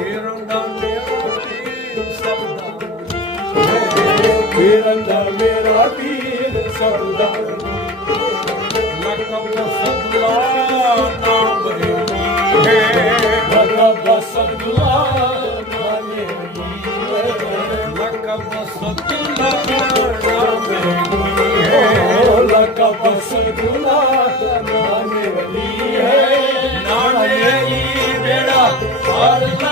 Peera da Mera Peer Sabda Peera da Mera Peer Sabda Lakab Sadullah naam hai Lakab Sadullah naam hai Lakab Sadullah naam hai Lakab Sadullah naam hai naam hai beda